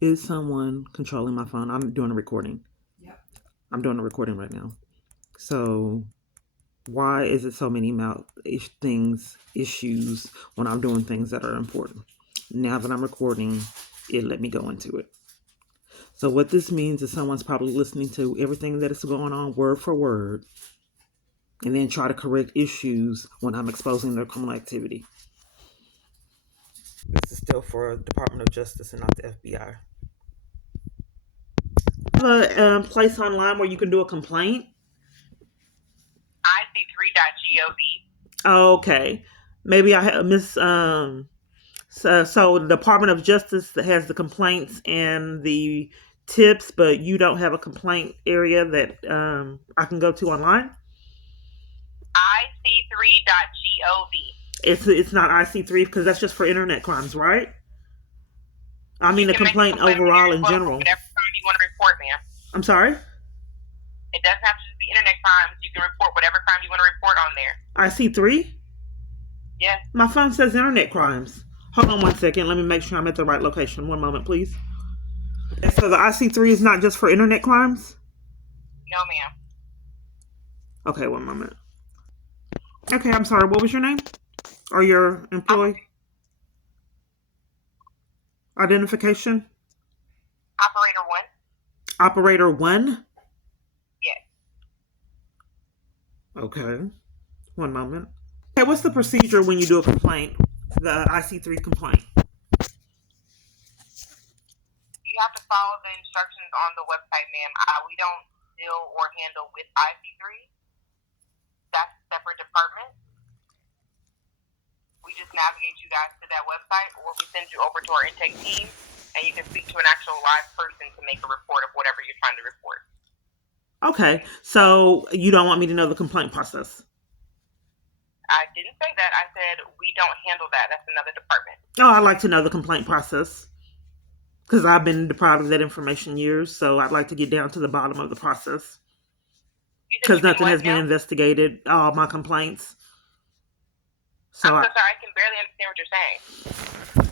Is someone controlling my phone? I'm doing a recording. Yep. I'm doing a recording right now. So why is it so many issues when I'm doing things that are important? Now that I'm recording, it let me go into it. So what this means is someone's probably listening to everything that is going on word for word and then try to correct issues when I'm exposing their criminal activity. This is still for Department of Justice and not the FBI. Have a place online where you can do a complaint. IC3.gov. Okay, maybe I have miss. So the Department of Justice has the complaints and the tips, but you don't have a complaint area that I can go to online. IC3.gov. It's not IC3 because that's just for internet crimes, right? I You mean a can make a complaint complaint on there overall as in well for general. whatever crime you want to report, ma'am. I'm sorry. It doesn't have to just be internet crimes. You can report whatever crime you want to report on there. IC3. Yes. My phone says internet crimes. Hold on one second. Let me make sure I'm at the right location. One moment, please. So the IC3 is not just for internet crimes? No, ma'am. Okay, one moment. Okay, I'm sorry. What was your name? Or your employee identification? Operator 1? Operator 1? Yes. Okay, one moment. Okay, what's the procedure when you do a complaint? The IC3 complaint? You have to follow the instructions on the website, ma'am. We don't deal or handle with IC3. That's a separate department. We just navigate you guys to that website, or we send you over to our intake team, and you can speak to an actual live person to make a report of whatever you're trying to report. Okay, so you don't want me to know the complaint process? I didn't say that. I said we don't handle that. That's another department. Oh, I'd like to know the complaint process because I've been deprived of that information years, so I'd like to get down to the bottom of the process You said because you've been nothing what has been now? investigated. All my complaints. I'm So so sorry. I can barely understand what you're saying.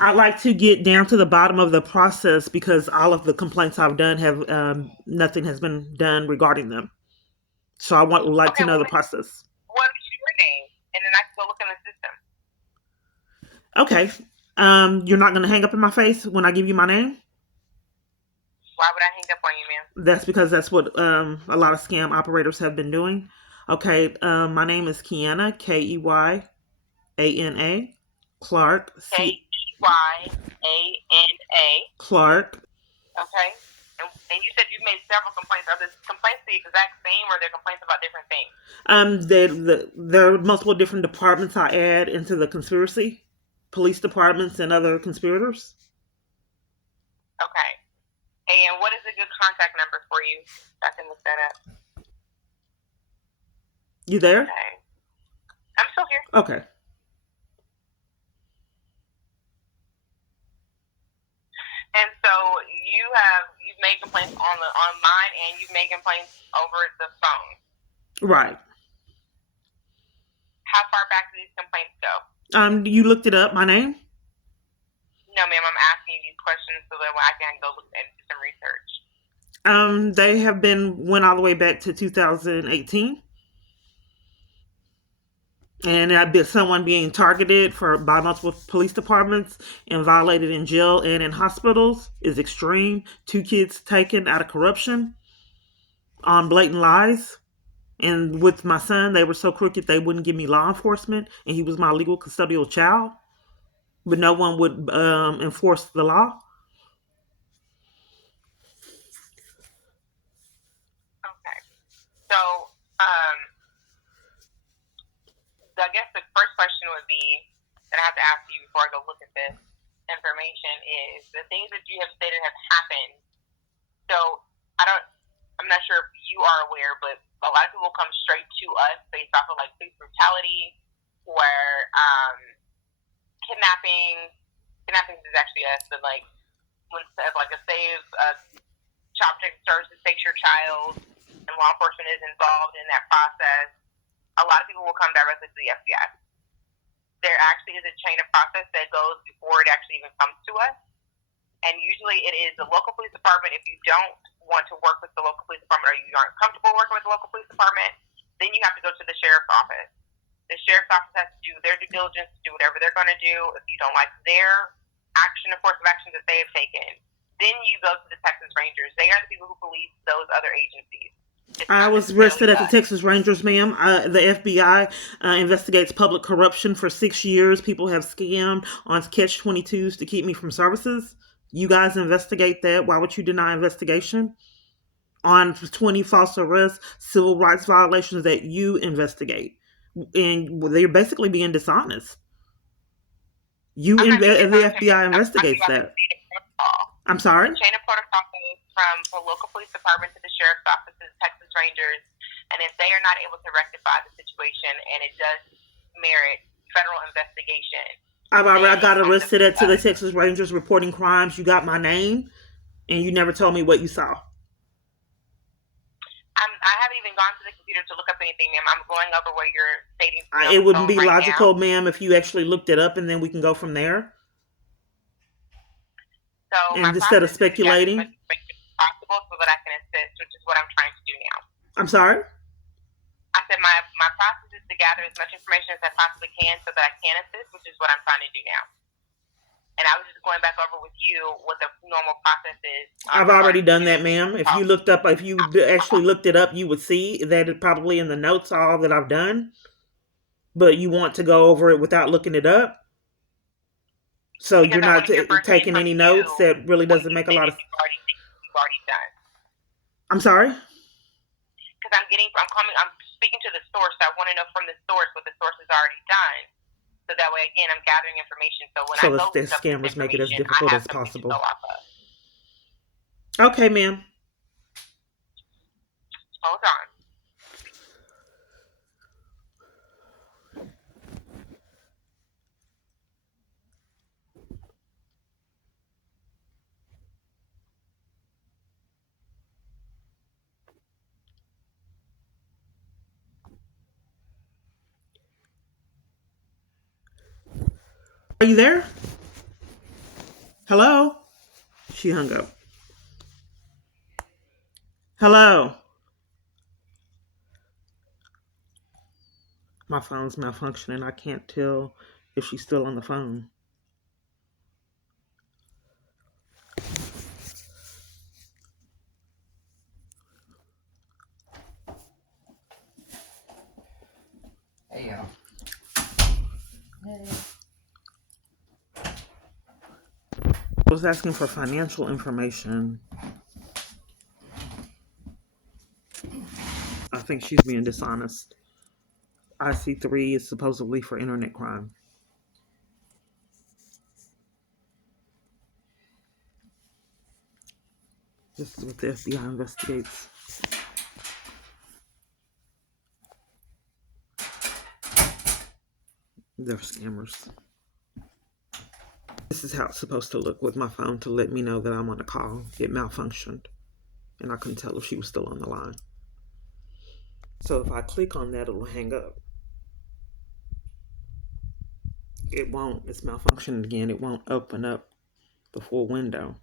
I like to get down to the bottom of the process because all of the complaints I've done have nothing has been done regarding them. So I would like to Okay, know the process. what is your name? And then I can go look in the system. Okay. You're not going to hang up in my face when I give you my name? Why would I hang up on you, ma'am? That's because that's what a lot of scam operators have been doing. Okay. My name is Keyana, Keyana Clark, Keyana. Clark. Okay. And you said you've made several complaints. Are the complaints the exact same, or are there complaints about different things? There are multiple different departments I add into the conspiracy, police departments and other conspirators. Okay. Hey, and what is a good contact number for you? I can look that up. You there? Okay. I'm still here. Okay. And so you've made complaints online, and you've made complaints over the phone. Right. How far back do these complaints go? You looked it up, my name? No, ma'am. I'm asking you these questions so that I can go look and do some research. They have went all the way back to 2018. And I've been someone being targeted by multiple police departments and violated in jail and in hospitals is extreme. 2 kids taken out of corruption on blatant lies. And with my son, they were so crooked they wouldn't give me law enforcement, and he was my legal custodial child, but no one would enforce the law. Okay. So, I guess the first question would be that I have to ask you before I go look at this information is the things that you have stated have happened. So, I'm not sure if you are aware, but a lot of people come straight to us based off of like police brutality, where kidnapping is actually us, but like when like a child protective services takes your child and law enforcement is involved in that process, a lot of people will come directly to the FBI. There actually is a chain of process that goes before it actually even comes to us. And usually it is the local police department. If you don't want to work with the local police department or you aren't comfortable working with the local police department, then you have to go to the sheriff's office. The sheriff's office has to do their due diligence, do whatever they're going to do. If you don't like their action or course of action that they have taken, then you go to the Texas Rangers. They are the people who police those other agencies. I was arrested at the Texas Rangers, ma'am. The FBI investigates public corruption for 6 years. People have scammed on catch-22s to keep me from services. You guys investigate that. Why would you deny investigation? On 20 false arrests, civil rights violations that you investigate. And they're basically being dishonest. The FBI investigates that. I'm sorry? The chain of protocol goes from the local police department to the sheriff's office to the Texas Rangers, and if they are not able to rectify the situation and it does merit federal investigation. I got arrested to the Texas Rangers reporting crimes. You got my name, and you never told me what you saw. I haven't even gone to the computer to look up anything, ma'am. I'm going over what you're stating. It wouldn't be logical, ma'am, if you actually looked it up, and then we can go from there. So and instead of speculating, possible so that I can assist, which is what I'm trying to do now. I'm sorry? I said my process is to gather as much information as I possibly can so that I can assist, which is what I'm trying to do now. And I was just going back over with you what the normal process is. I've already done that, ma'am. If you actually looked it up, you would see that it probably in the notes all that I've done. But you want to go over it without looking it up? So because you're not taking any notes? That really doesn't make a lot of sense. You've already done. I'm sorry? Because I'm speaking to the source. So I want to know from the source what the source has already done. So that way, again, I'm gathering information. So when I go the scammers make it as difficult as possible. Okay, ma'am. Hold on. Are you there? Hello? She hung up. Hello? My phone's malfunctioning. I can't tell if she's still on the phone. Hey, Hey. I was asking for financial information. I think she's being dishonest. IC3 is supposedly for internet crime. This is what the FBI investigates. They're scammers. This is how it's supposed to look with my phone to let me know that I'm on a call. It malfunctioned. And I couldn't tell if she was still on the line. So if I click on that, it'll hang up. It won't. It's malfunctioning again. It won't open up the full window.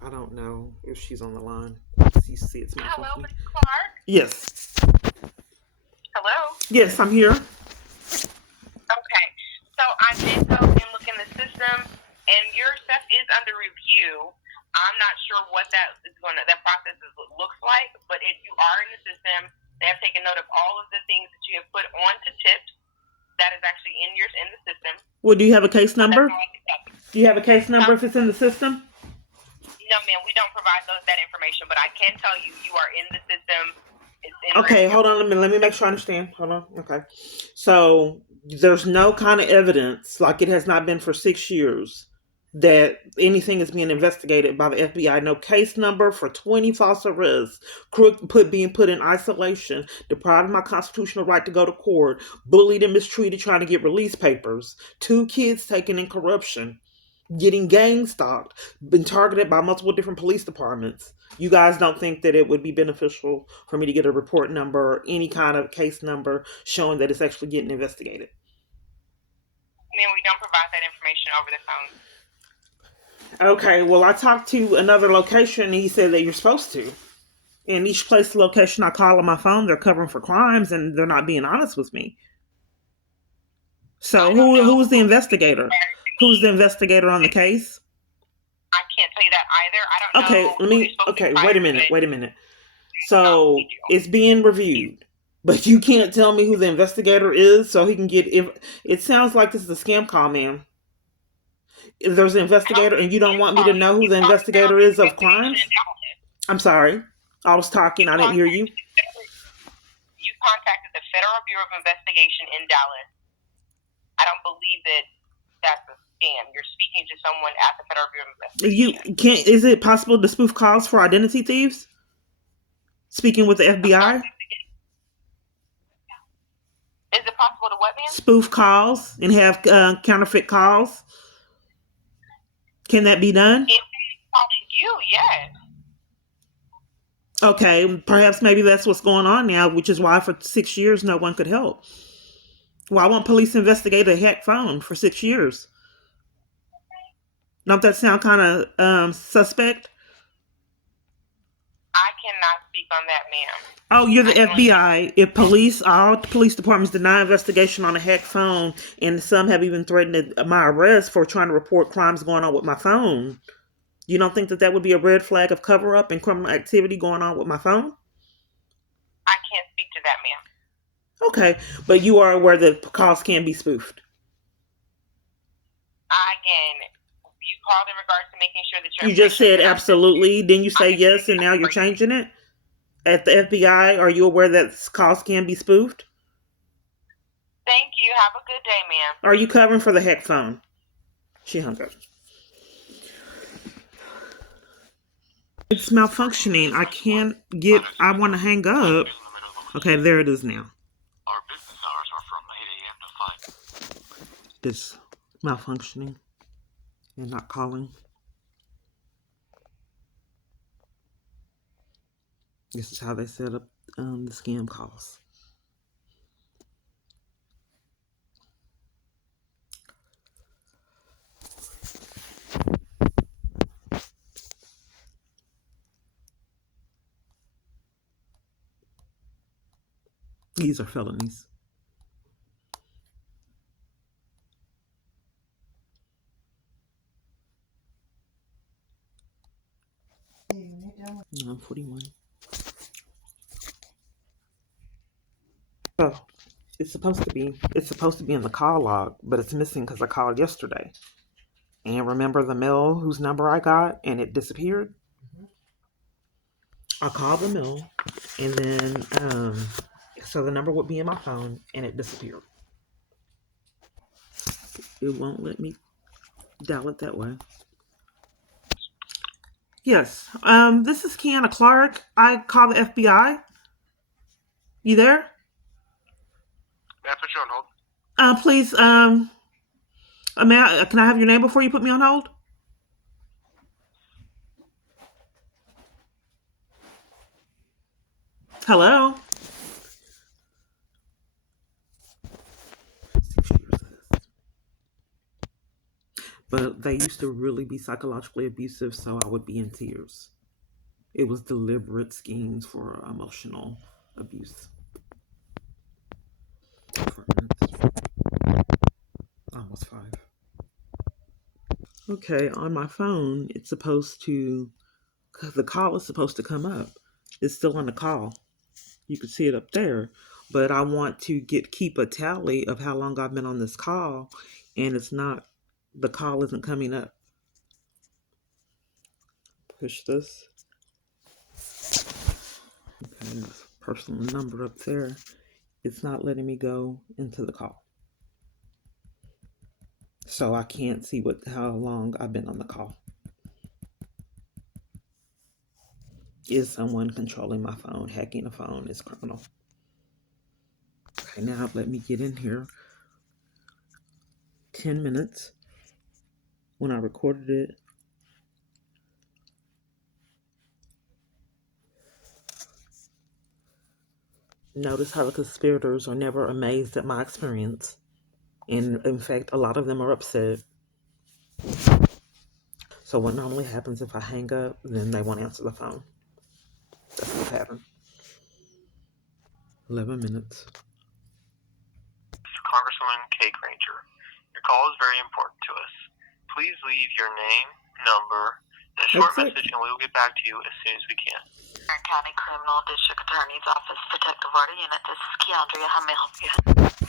I don't know if she's on the line. You see it's malfunctioning. Hello, Ms. Clark? Yes. Hello? Yes, I'm here. Okay. So I did go and look in the system, and your stuff is under review. I'm not sure what that process looks like, but if you are in the system, they have taken note of all of the things that you have put onto tips. That is actually in the system. Well, do you have a case number? Do you have a case number if it's in the system? No, ma'am, we don't provide that information, but I can tell you are in the system. Okay, hold on. Let me make sure I understand. Hold on. Okay. So there's no kind of evidence, like it has not been for 6 years, that anything is being investigated by the FBI. No case number for 20 false arrests, being put in isolation, deprived of my constitutional right to go to court, bullied and mistreated trying to get release papers, 2 kids taken in corruption, getting gang stalked, been targeted by multiple different police departments. You guys don't think that it would be beneficial for me to get a report number or any kind of case number showing that it's actually getting investigated? mean, we don't provide that information over the phone. Okay, well, I talked to another location and he said that you're supposed to. And each place location I call on my phone, they're covering for crimes and they're not being honest with me. So who's the investigator? Who's the investigator on the case? I can't tell you that either. I don't know. Okay, wait a minute. So it's being reviewed, but you can't tell me who the investigator is so he can get. If it sounds like this is a scam call, ma'am. If there's an investigator and you don't want me to know who the investigator is of crimes? I'm sorry. I was talking. I didn't hear you. You contacted the Federal Bureau of Investigation in Dallas. I don't believe that that's a scam. You're speaking to someone at the Federal Bureau of Investigation. Is it possible to spoof calls for identity thieves? Speaking with the FBI? Is it possible to what, ma'am? Spoof calls and have counterfeit calls? Can that be done? If he's calling you, yes. Okay, perhaps maybe that's what's going on now, which is why for 6 years no one could help. Why won't police investigate a hacked phone for 6 years? Don't that sound kind of suspect? I cannot speak on that, ma'am. Oh, you're the FBI. If all police departments deny investigation on a hacked phone, and some have even threatened my arrest for trying to report crimes going on with my phone, you don't think that would be a red flag of cover-up and criminal activity going on with my phone? I can't speak to that, ma'am. Okay, but you are aware that calls can be spoofed. Again, you called in regards to making sure that you just said absolutely. Then you say yes, and now you're changing it? At the FBI, are you aware that calls can be spoofed? Thank you. Have a good day, ma'am. Are you covering for the hacked phone? She hung up. It's malfunctioning. I want to hang up. Okay, there it is now. Our business hours are from 8 a.m. to 5. It's malfunctioning and not calling. This is how they set up the scam calls. These are felonies. I'm 41. Oh, it's supposed to be in the call log, but it's missing because I called yesterday. And remember the mill whose number I got and it disappeared? I called the mill and then so the number would be in my phone and it disappeared. It won't let me dial it that way. Yes. This is Kiana Clark. I call the FBI. You there? May I put you on hold? Please, can I have your name before you put me on hold? Hello? But they used to really be psychologically abusive, so I would be in tears. It was deliberate schemes for emotional abuse. Almost 5. Okay, on my phone, the call is supposed to come up. It's still on the call. You can see it up there. But I want to keep a tally of how long I've been on this call, and the call isn't coming up. Push this. Okay, personal number up there. It's not letting me go into the call. So I can't see how long I've been on the call. Is someone controlling my phone? Hacking a phone is criminal. Okay, now let me get in here. 10 minutes when I recorded it. Notice how the conspirators are never amazed at my experience. And in fact, a lot of them are upset. So what normally happens if I hang up, then they won't answer the phone. That's what happened. 11 minutes. Congresswoman Kay Granger. Your call is very important to us. Please leave your name, number, and a short That's it. message, and we will get back to you as soon as we can. Tarrant County Criminal District Attorney's Office, Protective Order Unit. This is Keandria. How may I help you?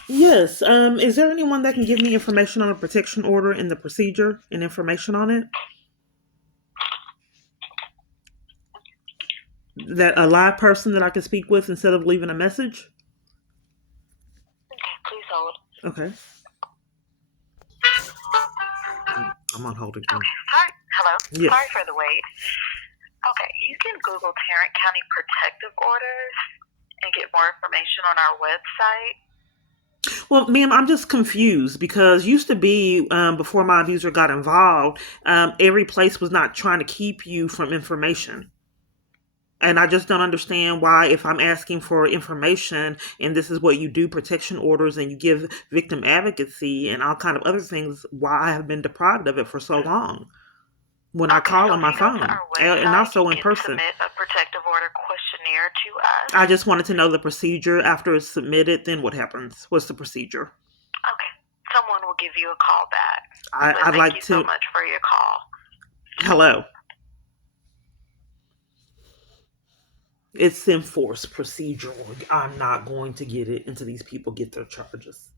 Yes. Is there anyone that can give me information on a protection order and the procedure and information on it? That a live person that I can speak with instead of leaving a message? Okay, please hold. Okay. I'm on hold again. Sorry. Hello? Yes. Sorry for the wait. Okay, you can Google Tarrant County Protective Orders and get more information on our website. Well, ma'am, I'm just confused because used to be before my abuser got involved, every place was not trying to keep you from information. And I just don't understand why, if I'm asking for information and this is what you do, protection orders, and you give victim advocacy and all kind of other things, why I have been deprived of it for so long when I call on my if you go phone to our website, and also you in can person. submit a protective order questionnaire to us. I just wanted to know the procedure. After it's submitted, then what happens? What's the procedure? Okay, someone will give you a call back. I'd Thank like you to. so much for your call. Hello. It's enforced procedural. I'm not going to get it until these people get their charges.